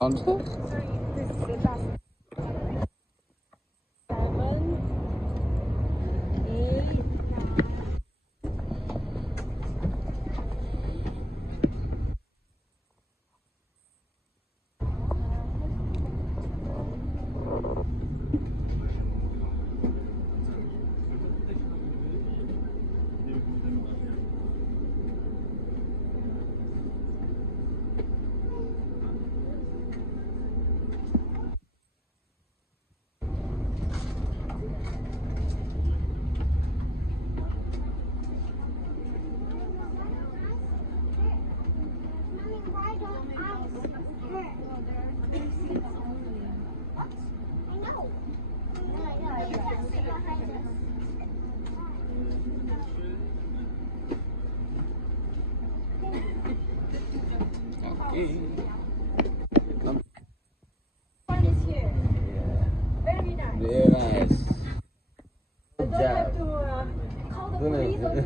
Answer? This is the last 7, 8, 9. Okay. One is here. Very nice. Very nice. I Good don't have job. to call the police or the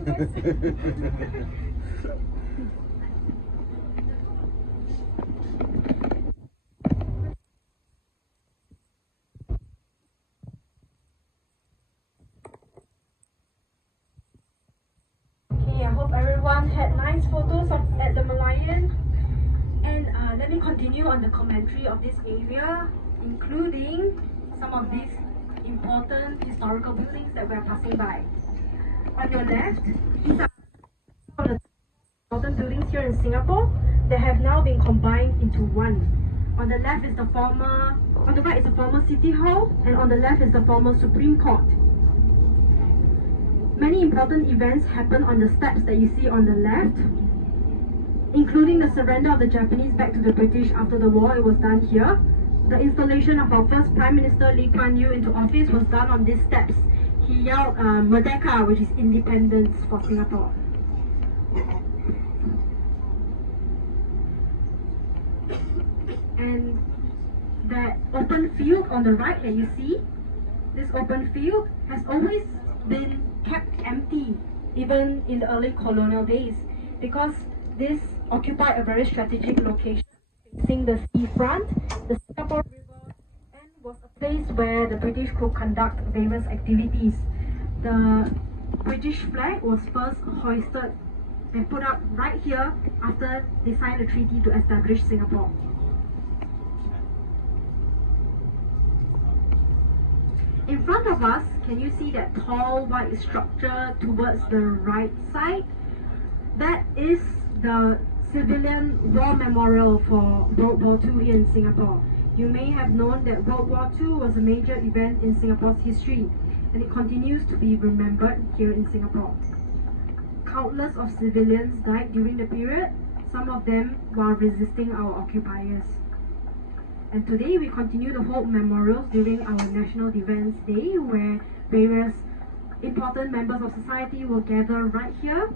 Okay, I hope everyone had nice photos at the Malayan. And let me continue on the commentary of this area, including some of these important historical buildings that we're passing by. On your left, these are some of the important buildings here in Singapore that have now been combined into one. On the left is on the right is the former City Hall, and on the left is the former Supreme Court. Many important events happened on the steps that you see on the left, including the surrender of the Japanese back to the British after the war. It was done here. The installation of our first Prime Minister Lee Kuan Yew into office was done on these steps. He yelled Merdeka, which is independence for Singapore. And that open field on the right that you see, this open field has always been kept empty, even in the early colonial days, because this occupied a very strategic location facing the seafront, the Singapore River, and was a place where the British could conduct various activities. The British flag was first hoisted and put up right here after they signed a treaty to establish Singapore. In front of us, can you see that tall white structure towards the right side? That is the civilian war memorial for World War II here in Singapore. You may have known that World War II was a major event in Singapore's history, and it continues to be remembered here in Singapore. Countless of civilians died during the period, some of them while resisting our occupiers. And today we continue to hold memorials during our National Defence Day, where various important members of society will gather right here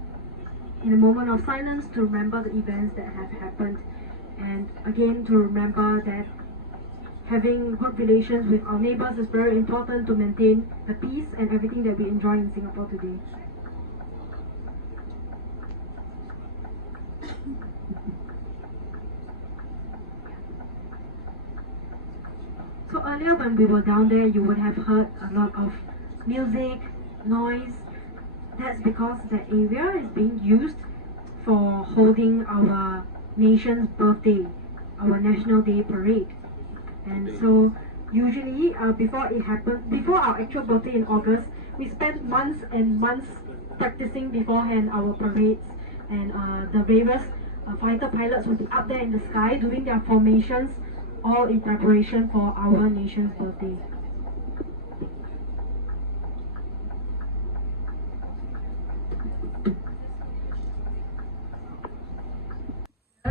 in a moment of silence to remember the events that have happened, and again to remember that having good relations with our neighbours is very important to maintain the peace and everything that we enjoy in Singapore today. So earlier when we were down there, you would have heard a lot of music, noise. That's because that area is being used for holding our nation's birthday, our National Day Parade. And so usually before our actual birthday in August, we spent months and months practicing beforehand our parades, and the various fighter pilots would be up there in the sky doing their formations, all in preparation for our nation's birthday.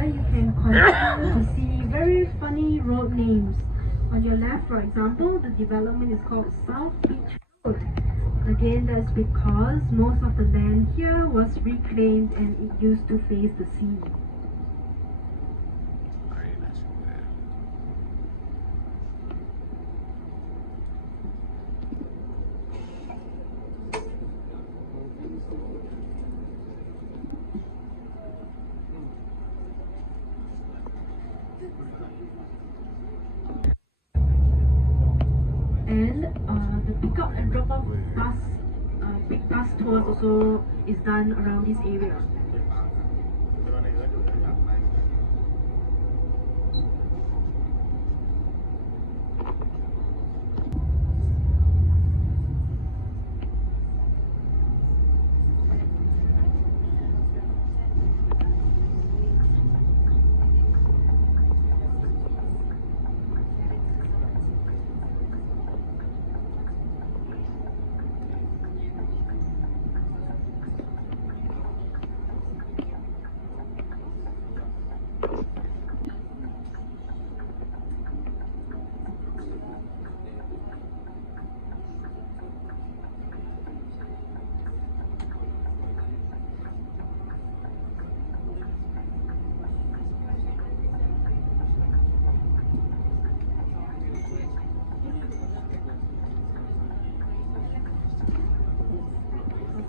You can continue to see very funny road names. On your left, for example, the development is called South Beach Road. Again, that's because most of the land here was reclaimed and it used to face the sea. tours also is done around this area.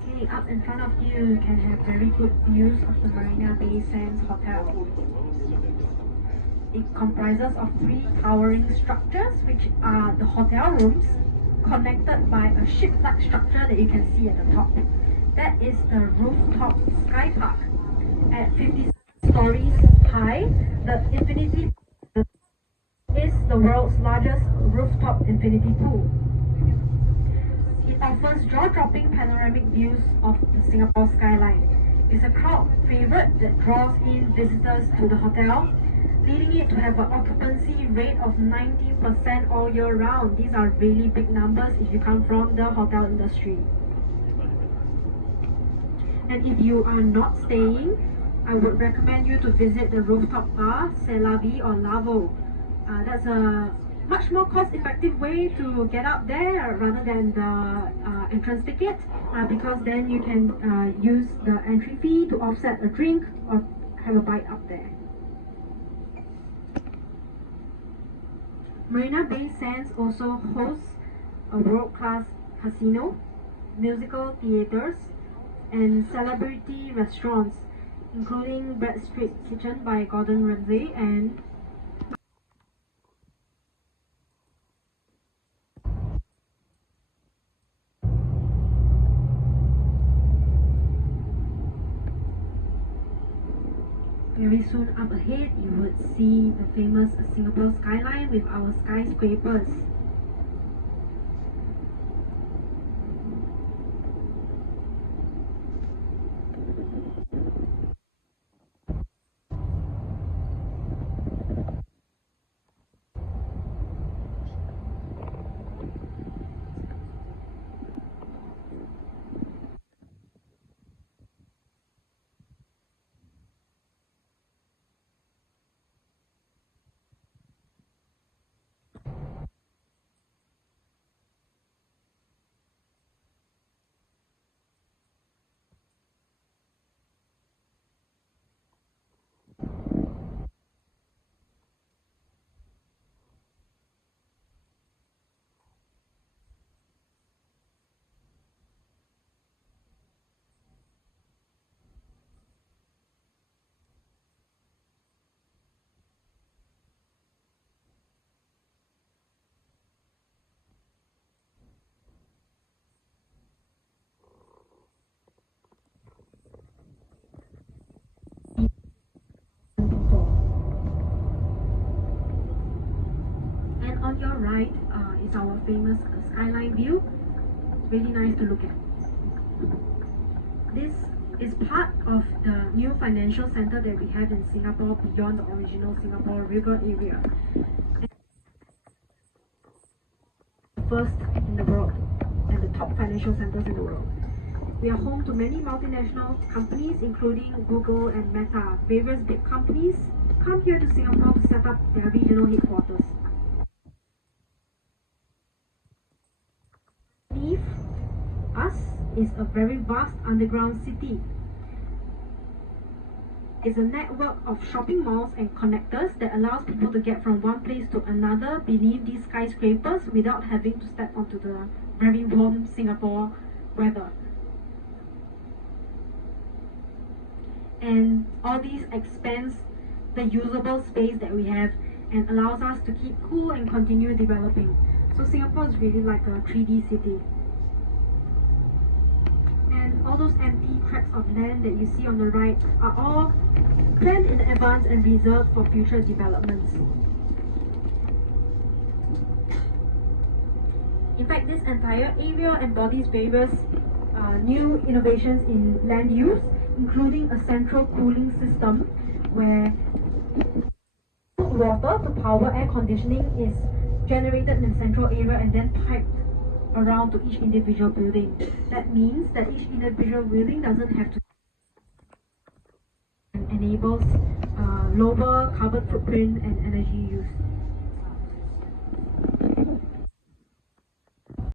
Okay, up in front of you can have very good views of the Marina Bay Sands Hotel. It comprises of 3 towering structures, which are the hotel rooms, connected by a ship-like structure that you can see at the top. That is the rooftop sky park. At 50 stories high, the infinity is the world's largest rooftop infinity pool. It offers jaw-dropping panoramic views of the Singapore skyline. It's a crowd favorite that draws in visitors to the hotel, leading it to have an occupancy rate of 90% all year round. These are really big numbers if you come from the hotel industry. And if you are not staying, I would recommend you to visit the rooftop bar, C'est La Vie or Lavo. That's a much more cost-effective way to get up there rather than the entrance ticket, because then you can use the entry fee to offset a drink or have a bite up there. Marina Bay Sands also hosts a world-class casino, musical theaters, and celebrity restaurants, including Bread Street Kitchen by Gordon Ramsay and very soon up ahead, you would see the famous Singapore skyline with our skyscrapers. And on your right is our famous skyline view. It's really nice to look at. This is part of the new financial center that we have in Singapore beyond the original Singapore River area. First in the world and the top financial centers in the world. We are home to many multinational companies including Google and Meta. Various big companies come here to Singapore to set up their regional headquarters. Beneath us is a very vast underground city. It's a network of shopping malls and connectors that allows people to get from one place to another beneath these skyscrapers without having to step onto the very warm Singapore weather. And all these expands the usable space that we have and allows us to keep cool and continue developing. So Singapore is really like a 3D city. And all those empty tracts of land that you see on the right are all planned in advance and reserved for future developments. In fact, this entire area embodies various new innovations in land use, including a central cooling system where water to power air conditioning is generated in a central area and then piped around to each individual building. That means that each individual building doesn't have to enables lower carbon footprint and energy use.